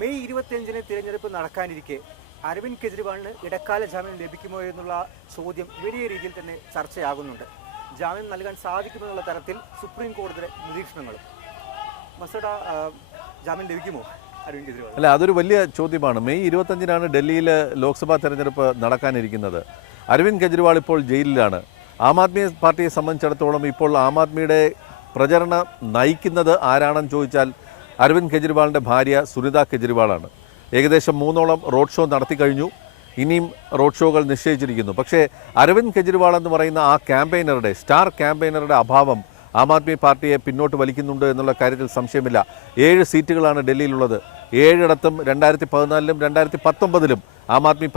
May 25-ന് തിരഞ്ഞെടുപ്പ് നടക്കാനിരിക്കെ അരവിന്ദ് കെജ്രിവാളിന് ഇടക്കാല ജാമ്യം ലഭിക്കുമോ എന്നുള്ള ചോദ്യം വലിയ രീതിയിൽ തന്നെ ചർച്ചയാകുന്നുണ്ട്. ജാമ്യം നൽകാൻ സാധിക്കുമെന്നുള്ള തരത്തിൽ സുപ്രീം കോടതിയുടെ നിരീക്ഷണങ്ങളും. മസൂദ, ജാമ്യം ലഭിക്കുമോ അരവിന്ദ് കെജ്രിവാൾ? അല്ല, അതൊരു വലിയ ചോദ്യമാണ്. മെയ് 25-നാണ് ഡൽഹിയിൽ ലോക്സഭാ തെരഞ്ഞെടുപ്പ് നടക്കാനിരിക്കുന്നത്. അരവിന്ദ് കെജ്രിവാൾ ഇപ്പോൾ ജയിലിലാണ്. ആം ആദ്മി പാർട്ടിയെ സംബന്ധിച്ചിടത്തോളം ഇപ്പോൾ ആം ആദ്മിയുടെ പ്രചരണം നയിക്കുന്നത് ആരാണെന്ന് ചോദിച്ചാൽ അരവിന്ദ് കെജ്രിവാളിൻ്റെ ഭാര്യ സുനിത കെജ്രിവാളാണ്. ഏകദേശം 3ഓളം റോഡ് ഷോ നടത്തി കഴിഞ്ഞു. ഇനിയും റോഡ് ഷോകൾ നിശ്ചയിച്ചിരിക്കുന്നു. പക്ഷേ അരവിന്ദ് കെജ്രിവാൾ എന്ന് പറയുന്ന ആ ക്യാമ്പയിനറുടെ, സ്റ്റാർ ക്യാമ്പയിനറുടെ അഭാവം ആം ആദ്മി പാർട്ടിയെ പിന്നോട്ട് വലിക്കുന്നുണ്ട് എന്നുള്ള കാര്യത്തിൽ സംശയമില്ല. 7 സീറ്റുകളാണ് ഡൽഹിയിലുള്ളത്. 7ഇടത്തും 2014-ലും 2019-ലും ആം ആദ്മി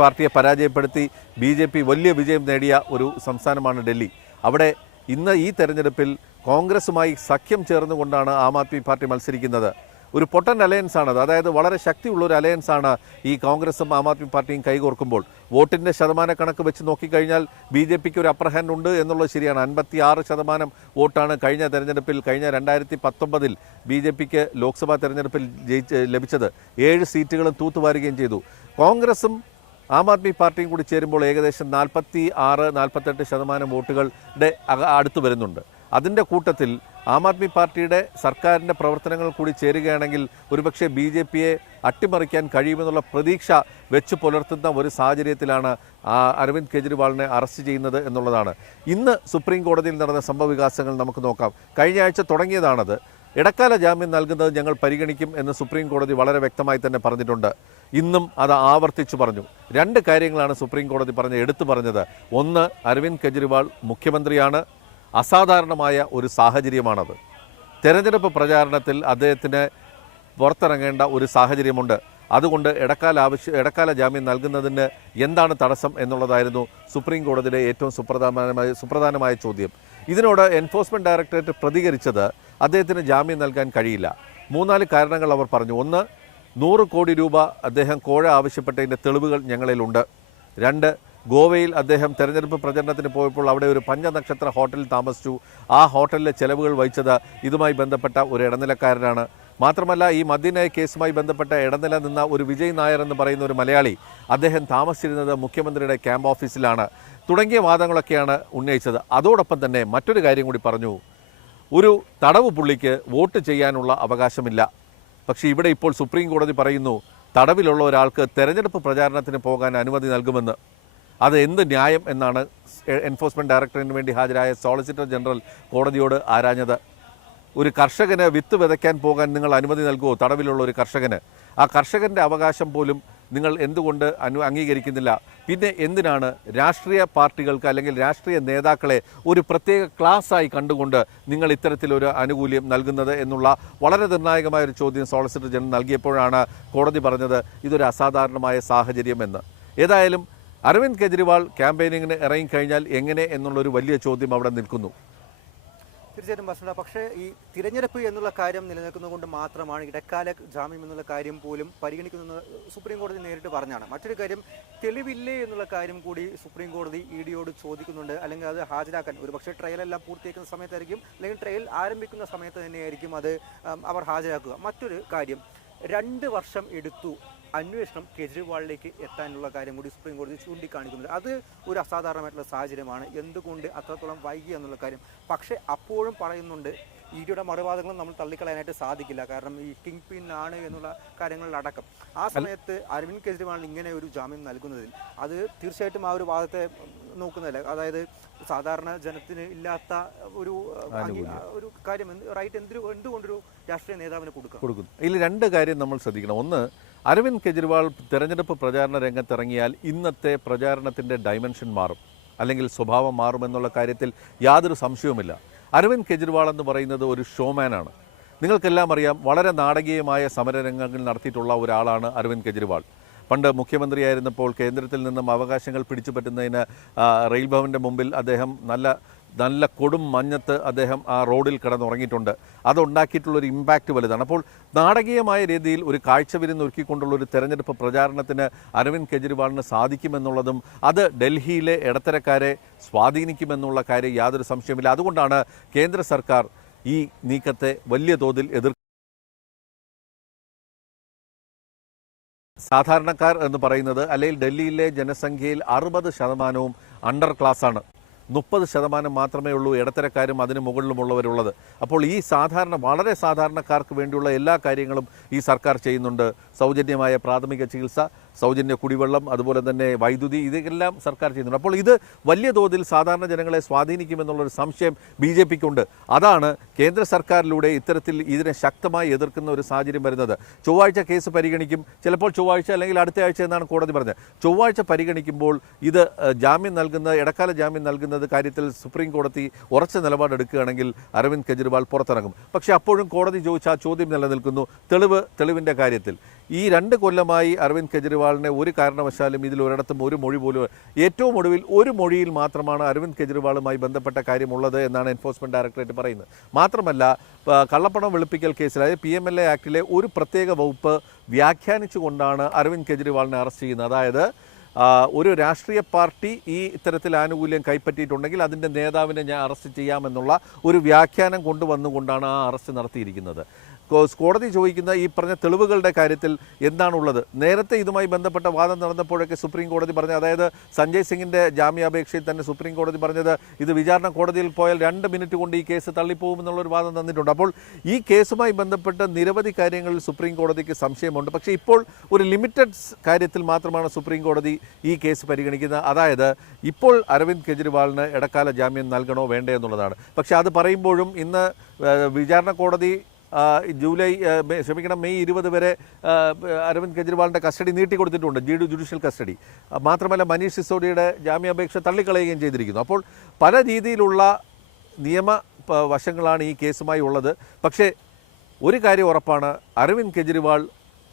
പാർട്ടിയെ പരാജയപ്പെടുത്തി BJP വലിയ വിജയം നേടിയ ഒരു സംസ്ഥാനമാണ് ഡൽഹി. അവിടെ ഇന്ന് ഈ തെരഞ്ഞെടുപ്പിൽ കോൺഗ്രസുമായി സഖ്യം ചേർന്നുകൊണ്ടാണ് ആം ആദ്മി പാർട്ടി മത്സരിക്കുന്നത്. ഒരു പൊട്ടൻ അലയൻസാണത്. അതായത് വളരെ ശക്തിയുള്ളൊരു അലയൻസാണ് ഈ കോൺഗ്രസും ആം ആദ്മി പാർട്ടിയും കൈകോർക്കുമ്പോൾ. വോട്ടിൻ്റെ ശതമാനക്കണക്ക് വെച്ച് നോക്കിക്കഴിഞ്ഞാൽ BJPക്ക് ഒരു അപ്പർ ഹാൻഡ് ഉണ്ട് എന്നുള്ളത് ശരിയാണ്. 56% വോട്ടാണ് കഴിഞ്ഞ തെരഞ്ഞെടുപ്പിൽ, കഴിഞ്ഞ 2019-ൽ BJPക്ക് ലോക്സഭാ തെരഞ്ഞെടുപ്പിൽ ലഭിച്ചത്. 7 സീറ്റുകളും തൂത്തുവാരുകയും ചെയ്തു. കോൺഗ്രസും ആം ആദ്മി പാർട്ടിയും കൂടി ചേരുമ്പോൾ ഏകദേശം 46-48% വോട്ടുകളുടെ അടുത്ത് വരുന്നുണ്ട്. അതിൻ്റെ കൂട്ടത്തിൽ ആം ആദ്മി പാർട്ടിയുടെ സർക്കാരിൻ്റെ പ്രവർത്തനങ്ങൾ കൂടി ചേരുകയാണെങ്കിൽ ഒരുപക്ഷെ BJPയെ അട്ടിമറിക്കാൻ കഴിയുമെന്നുള്ള പ്രതീക്ഷ വെച്ച് പുലർത്തുന്ന ഒരു സാഹചര്യത്തിലാണ് അരവിന്ദ് കെജ്രിവാളിനെ അറസ്റ്റ് ചെയ്യുന്നത് എന്നുള്ളതാണ്. ഇന്ന് സുപ്രീം കോടതിയിൽ നടന്ന സംഭവവികാസങ്ങൾ നമുക്ക് നോക്കാം. കഴിഞ്ഞ ആഴ്ച തുടങ്ങിയതാണത്. ഇടക്കാല ജാമ്യം നൽകുന്നത് ഞങ്ങൾ പരിഗണിക്കും എന്ന് സുപ്രീം കോടതി വളരെ വ്യക്തമായി തന്നെ പറഞ്ഞിട്ടുണ്ട്. ഇന്നും അത് ആവർത്തിച്ചു പറഞ്ഞു. 2 കാര്യങ്ങളാണ് സുപ്രീം കോടതി എടുത്തു പറഞ്ഞത്. ഒന്ന്, അരവിന്ദ് കെജ്രിവാൾ മുഖ്യമന്ത്രിയാണ്. അസാധാരണമായ ഒരു സാഹചര്യമാണത്. തെരഞ്ഞെടുപ്പ് അദ്ദേഹത്തിന് പുറത്തിറങ്ങേണ്ട ഒരു സാഹചര്യമുണ്ട്. അതുകൊണ്ട് ഇടക്കാല ജാമ്യം നൽകുന്നതിന് എന്താണ് തടസ്സം എന്നുള്ളതായിരുന്നു സുപ്രീം കോടതിയുടെ ഏറ്റവും സുപ്രധാനമായ ചോദ്യം. ഇതിനോട് എൻഫോഴ്സ്മെൻറ്റ് ഡയറക്ടറേറ്റ് പ്രതികരിച്ചത് അദ്ദേഹത്തിന് ജാമ്യം നൽകാൻ കഴിയില്ല. 3-4 കാരണങ്ങൾ അവർ പറഞ്ഞു. ഒന്ന്, 100 കോടി രൂപ അദ്ദേഹം കോഴ ആവശ്യപ്പെട്ടതിൻ്റെ തെളിവുകൾ ഞങ്ങളിലുണ്ട്. 2, ഗോവയിൽ അദ്ദേഹം തെരഞ്ഞെടുപ്പ് പ്രചരണത്തിന് പോയപ്പോൾ അവിടെ ഒരു പഞ്ചനക്ഷത്ര ഹോട്ടലിൽ താമസിച്ചു. ആ ഹോട്ടലിലെ ചെലവുകൾ വഹിച്ചത് ഇതുമായി ബന്ധപ്പെട്ട ഒരു ഇടനിലക്കാരനാണ്. മാത്രമല്ല, ഈ മദ്യനയ കേസുമായി ബന്ധപ്പെട്ട ഇടനില നിന്ന ഒരു വിജയ് നായർ എന്ന് പറയുന്ന ഒരു മലയാളി, അദ്ദേഹം താമസിച്ചിരുന്നത് മുഖ്യമന്ത്രിയുടെ ക്യാമ്പ് ഓഫീസിലാണ്. തുടങ്ങിയ വാദങ്ങളൊക്കെയാണ് ഉന്നയിച്ചത്. അതോടൊപ്പം തന്നെ മറ്റൊരു കാര്യം കൂടി പറഞ്ഞു. ഒരു തടവ് പുള്ളിക്ക് വോട്ട് ചെയ്യാനുള്ള അവകാശമില്ല. പക്ഷേ ഇവിടെ ഇപ്പോൾ സുപ്രീം കോടതി പറയുന്നു തടവിലുള്ള ഒരാൾക്ക് തെരഞ്ഞെടുപ്പ് പ്രചാരണത്തിന് പോകാൻ അനുമതി നൽകുമെന്ന്. അത് എന്ത് ന്യായം എന്നാണ് എൻഫോഴ്സ്മെൻറ്റ് ഡയറക്ടറേറ്റിന് വേണ്ടി ഹാജരായ സോളിസിറ്റർ ജനറൽ കോടതിയോട് ആരാഞ്ഞത്. ഒരു കർഷകന് വിത്ത് വിതയ്ക്കാൻ പോകാൻ നിങ്ങൾ അനുമതി നൽകുമോ? തടവിലുള്ള ഒരു കർഷകന്. ആ കർഷകൻ്റെ അവകാശം പോലും നിങ്ങൾ എന്തുകൊണ്ട് അംഗീകരിക്കുന്നില്ല? പിന്നെ എന്തിനാണ് രാഷ്ട്രീയ പാർട്ടികൾക്ക് അല്ലെങ്കിൽ രാഷ്ട്രീയ നേതാക്കളെ ഒരു പ്രത്യേക ക്ലാസ്സായി കണ്ടുകൊണ്ട് നിങ്ങൾ ഇത്തരത്തിലൊരു ആനുകൂല്യം നൽകുന്നത് എന്നുള്ള വളരെ നിർണായകമായ ഒരു ചോദ്യം സോളിസിറ്റർ ജനറൽ നൽകിയപ്പോഴാണ് കോടതി പറഞ്ഞത് ഇതൊരു അസാധാരണമായ സാഹചര്യമെന്ന്. ഏതായാലും അരവിന്ദ് കെജ്രിവാൾ ക്യാമ്പയിനിങ്ങിന് ഇറങ്ങിക്കഴിഞ്ഞാൽ എങ്ങനെ എന്നുള്ളൊരു വലിയ ചോദ്യം അവിടെ നിൽക്കുന്നു. തീർച്ചയായിട്ടും മസൂദ, പക്ഷേ ഈ തിരഞ്ഞെടുപ്പ് എന്നുള്ള കാര്യം നിലനിൽക്കുന്നതുകൊണ്ട് മാത്രമാണ് ഇടക്കാല ജാമ്യം എന്നുള്ള കാര്യം പോലും പരിഗണിക്കുന്നത് സുപ്രീം കോടതി നേരിട്ട് പറഞ്ഞാണ്. മറ്റൊരു കാര്യം, തെളിവില്ലേ എന്നുള്ള കാര്യം കൂടി സുപ്രീം കോടതി EDയോട് ചോദിക്കുന്നുണ്ട്. അല്ലെങ്കിൽ അത് ഹാജരാക്കാൻ ഒരുപക്ഷെ ട്രയലെല്ലാം പൂർത്തിയാക്കുന്ന സമയത്തായിരിക്കും, അല്ലെങ്കിൽ ട്രയൽ ആരംഭിക്കുന്ന സമയത്ത് തന്നെയായിരിക്കും അത് അവർ ഹാജരാക്കുക. മറ്റൊരു കാര്യം, 2 വർഷം എടുത്തു അന്വേഷണം കെജ്രിവാളിലേക്ക് എത്താനുള്ള കാര്യം കൂടി സുപ്രീം കോടതി ചൂണ്ടിക്കാണിക്കുന്നുണ്ട്. അത് ഒരു അസാധാരണമായിട്ടുള്ള സാഹചര്യമാണ്. എന്തുകൊണ്ട് അത്രത്തോളം വൈകി എന്നുള്ള കാര്യം. പക്ഷേ അപ്പോഴും പറയുന്നുണ്ട് EDയുടെ മറുവാദങ്ങളും നമ്മൾ തള്ളിക്കളയാനായിട്ട് സാധിക്കില്ല. കാരണം ഈ കിങ് പിൻ ആണ് എന്നുള്ള കാര്യങ്ങളിലടക്കം ആ സമയത്ത് അരവിന്ദ് കെജ്രിവാളിന് ഇങ്ങനെ ഒരു ജാമ്യം നൽകുന്നതിൽ അത് തീർച്ചയായിട്ടും ആ ഒരു വാദത്തെ നോക്കുന്നില്ല. അതായത് സാധാരണ ജനത്തിന് ഇല്ലാത്ത ഒരു കാര്യം റൈറ്റ് എന്തുകൊണ്ടൊരു രാഷ്ട്രീയ നേതാവിന് കൊടുക്കുന്നു. ഇതിൽ 2 കാര്യം നമ്മൾ ശ്രദ്ധിക്കണം. ഒന്ന്, അരവിന്ദ് കെജ്രിവാൾ തെരഞ്ഞെടുപ്പ് പ്രചാരണ രംഗത്തിറങ്ങിയാൽ ഇന്നത്തെ പ്രചാരണത്തിൻ്റെ ഡയമെൻഷൻ മാറും, അല്ലെങ്കിൽ സ്വഭാവം മാറുമെന്നുള്ള കാര്യത്തിൽ യാതൊരു സംശയവുമില്ല. അരവിന്ദ് കെജ്രിവാൾ എന്ന് പറയുന്നത് ഒരു ഷോമാനാണ്. നിങ്ങൾക്കെല്ലാം അറിയാം, വളരെ നാടകീയമായ സമരരംഗങ്ങൾ നടത്തിയിട്ടുള്ള ഒരാളാണ് അരവിന്ദ് കെജ്രിവാൾ. പണ്ട് മുഖ്യമന്ത്രിയായിരുന്നപ്പോൾ കേന്ദ്രത്തിൽ നിന്നും അവകാശങ്ങൾ പിടിച്ചുപറ്റുന്നതിന് റെയിൽ ഭവൻ്റെ മുമ്പിൽ അദ്ദേഹം നല്ല കൊടും മഞ്ഞത്ത് അദ്ദേഹം ആ റോഡിൽ കിടന്നുറങ്ങിയിട്ടുണ്ട്. അതുണ്ടാക്കിയിട്ടുള്ളൊരു ഇമ്പാക്റ്റ് വലുതാണ്. അപ്പോൾ നാടകീയമായ രീതിയിൽ ഒരു കാഴ്ചവിരുന്ന് ഒരുക്കിക്കൊണ്ടുള്ള ഒരു തെരഞ്ഞെടുപ്പ് പ്രചാരണത്തിന് അരവിന്ദ് കെജ്രിവാളിന് സാധിക്കുമെന്നുള്ളതും അത് ഡൽഹിയിലെ ഇടത്തരക്കാരെ സ്വാധീനിക്കുമെന്നുള്ള കാര്യം യാതൊരു സംശയമില്ല. അതുകൊണ്ടാണ് കേന്ദ്ര സർക്കാർ ഈ നീക്കത്തെ വലിയ തോതിൽ സാധാരണക്കാർ എന്ന് പറയുന്നത് അല്ലെങ്കിൽ ഡൽഹിയിലെ ജനസംഖ്യയിൽ 60% അണ്ടർ ക്ലാസ്സാണ്. 30% മാത്രമേ ഉള്ളൂ ഇടത്തരക്കാരും അതിന് മുകളിലുമുള്ളവരുള്ളത്. അപ്പോൾ ഈ വളരെ സാധാരണക്കാർക്ക് വേണ്ടിയുള്ള എല്ലാ കാര്യങ്ങളും ഈ സർക്കാർ ചെയ്യുന്നുണ്ട്. സൗജന്യമായ പ്രാഥമിക ചികിത്സ, സൗജന്യ കുടിവെള്ളം, അതുപോലെ തന്നെ വൈദ്യുതി, ഇതെല്ലാം സർക്കാർ ചെയ്യുന്നുണ്ട്. അപ്പോൾ ഇത് വലിയ തോതിൽ സാധാരണ ജനങ്ങളെ സ്വാധീനിക്കുമെന്നുള്ളൊരു സംശയം BJPക്കുണ്ട്. അതാണ് കേന്ദ്ര സർക്കാരിലൂടെ ഇത്തരത്തിൽ ഇതിനെ ശക്തമായി എതിർക്കുന്ന ഒരു സാഹചര്യം വരുന്നത്. ചൊവ്വാഴ്ച കേസ് പരിഗണിക്കും, ചിലപ്പോൾ ചൊവ്വാഴ്ച അല്ലെങ്കിൽ അടുത്ത ആഴ്ച എന്നാണ് കോടതി പറഞ്ഞത്. ചൊവ്വാഴ്ച പരിഗണിക്കുമ്പോൾ ഇത് ഇടക്കാല ജാമ്യം നൽകുന്നത് കാര്യത്തിൽ സുപ്രീം കോടതി ഉറച്ച നിലപാടെടുക്കുകയാണെങ്കിൽ അരവിന്ദ് കെജ്രിവാൾ പുറത്തിറങ്ങും. പക്ഷേ അപ്പോഴും കോടതി ചോദിച്ച ആ ചോദ്യം നിലനിൽക്കുന്നു, തെളിവിൻ്റെ കാര്യത്തിൽ. ഈ 2 കൊല്ലമായി അരവിന്ദ് കെജ്രിവാളിനെ ഒരു കാരണവശാലും ഇതിൽ ഒരിടത്തും ഒരു മൊഴി പോലും, ഏറ്റവും ഒടുവിൽ ഒരു മൊഴിയിൽ മാത്രമാണ് അരവിന്ദ് കെജ്രിവാളുമായി ബന്ധപ്പെട്ട കാര്യമുള്ളത് എന്നാണ് എൻഫോഴ്സ്മെന്റ് ഡയറക്ടറേറ്റ് പറയുന്നത്. മാത്രമല്ല, കള്ളപ്പണം വെളുപ്പിക്കൽ കേസിൽ, അതായത് PMLA ആക്ടിലെ ഒരു പ്രത്യേക വകുപ്പ് വ്യാഖ്യാനിച്ചുകൊണ്ടാണ് അരവിന്ദ് കെജ്രിവാളിനെ അറസ്റ്റ് ചെയ്യുന്നത്. അതായത് ഒരു രാഷ്ട്രീയ പാർട്ടി ഈ ഇത്തരത്തിൽ ആനുകൂല്യം കൈപ്പറ്റിയിട്ടുണ്ടെങ്കിൽ അതിൻ്റെ നേതാവിനെ ഞാൻ അറസ്റ്റ് ചെയ്യാമെന്നുള്ള ഒരു വ്യാഖ്യാനം കൊണ്ടുവന്നുകൊണ്ടാണ് ആ അറസ്റ്റ് നടത്തിയിരിക്കുന്നത്. കോടതി ചോദിക്കുന്ന ഈ പറഞ്ഞ തെളിവുകളുടെ കാര്യത്തിൽ എന്താണുള്ളത്? നേരത്തെ ഇതുമായി ബന്ധപ്പെട്ട വാദം നടന്നപ്പോഴൊക്കെ സുപ്രീം കോടതി പറഞ്ഞത്, അതായത് സഞ്ജയ് സിംഗിൻ്റെ ജാമ്യാപേക്ഷയിൽ തന്നെ സുപ്രീം കോടതി പറഞ്ഞത് ഇത് വിചാരണ കോടതിയിൽ പോയാൽ 2 മിനിറ്റ് കൊണ്ട് ഈ കേസ് തള്ളിപ്പോകുമെന്നുള്ളൊരു വാദം തന്നിട്ടുണ്ട്. അപ്പോൾ ഈ കേസുമായി ബന്ധപ്പെട്ട് നിരവധി കാര്യങ്ങളിൽ സുപ്രീം കോടതിക്ക് സംശയമുണ്ട്. പക്ഷേ ഇപ്പോൾ ഒരു ലിമിറ്റഡ് കാര്യത്തിൽ മാത്രമാണ് സുപ്രീം കോടതി ഈ കേസ് പരിഗണിക്കുന്നത്. അതായത് ഇപ്പോൾ അരവിന്ദ് കെജ്രിവാളിന് ഇടക്കാല ജാമ്യം നൽകണോ വേണ്ടേ എന്നുള്ളതാണ്. പക്ഷേ അത് പറയുമ്പോഴും ഇന്ന് വിചാരണ കോടതി മെയ് 20 വരെ അരവിന്ദ് കെജ്രിവാളിൻ്റെ കസ്റ്റഡി നീട്ടിക്കൊടുത്തിട്ടുണ്ട്, ജുഡീഷ്യൽ കസ്റ്റഡി. മാത്രമല്ല, മനീഷ് സിസോഡിയുടെ ജാമ്യാപേക്ഷ തള്ളിക്കളയുകയും ചെയ്തിരിക്കുന്നു. അപ്പോൾ പല രീതിയിലുള്ള നിയമ വശങ്ങളാണ് ഈ കേസുമായി ഉള്ളത്. പക്ഷേ ഒരു കാര്യം ഉറപ്പാണ്, അരവിന്ദ് കെജ്രിവാൾ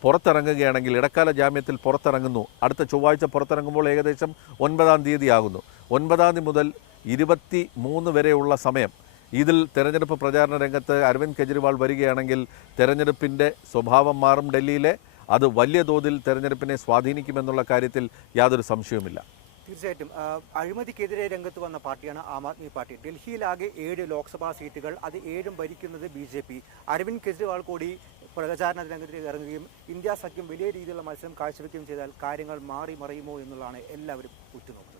പുറത്തിറങ്ങുകയാണെങ്കിൽ, ഇടക്കാല ജാമ്യത്തിൽ പുറത്തിറങ്ങുന്നു, അടുത്ത ചൊവ്വാഴ്ച പുറത്തിറങ്ങുമ്പോൾ ഏകദേശം 9-ാം തീയതി ആകുന്നു. 9-ാം തീയതി മുതൽ 23 വരെയുള്ള സമയം ഇതിൽ തെരഞ്ഞെടുപ്പ് പ്രചാരണ രംഗത്ത് അരവിന്ദ് കെജ്രിവാൾ വരികയാണെങ്കിൽ തെരഞ്ഞെടുപ്പിൻ്റെ സ്വഭാവം മാറും ഡൽഹിയിലെ. അത് വലിയ തോതിൽ തെരഞ്ഞെടുപ്പിനെ സ്വാധീനിക്കുമെന്നുള്ള കാര്യത്തിൽ യാതൊരു സംശയവുമില്ല. തീർച്ചയായിട്ടും അഴിമതിക്കെതിരെ രംഗത്ത് വന്ന പാർട്ടിയാണ് ആം ആദ്മി പാർട്ടി. ഡൽഹിയിലാകെ 7 ലോക്സഭാ സീറ്റുകൾ, അത് 7 ഭരിക്കുന്നത് BJP. അരവിന്ദ് കെജ്രിവാൾ കൂടി പ്രചാരണ രംഗത്ത് ഇറങ്ങുകയും ഇന്ത്യ സഖ്യം വലിയ രീതിയിലുള്ള മത്സരം കാഴ്ചവെക്കുകയും ചെയ്താൽ കാര്യങ്ങൾ മാറി മറിയുമോ എന്നുള്ളതാണ് എല്ലാവരും ഉറ്റുനോക്കുന്നത്.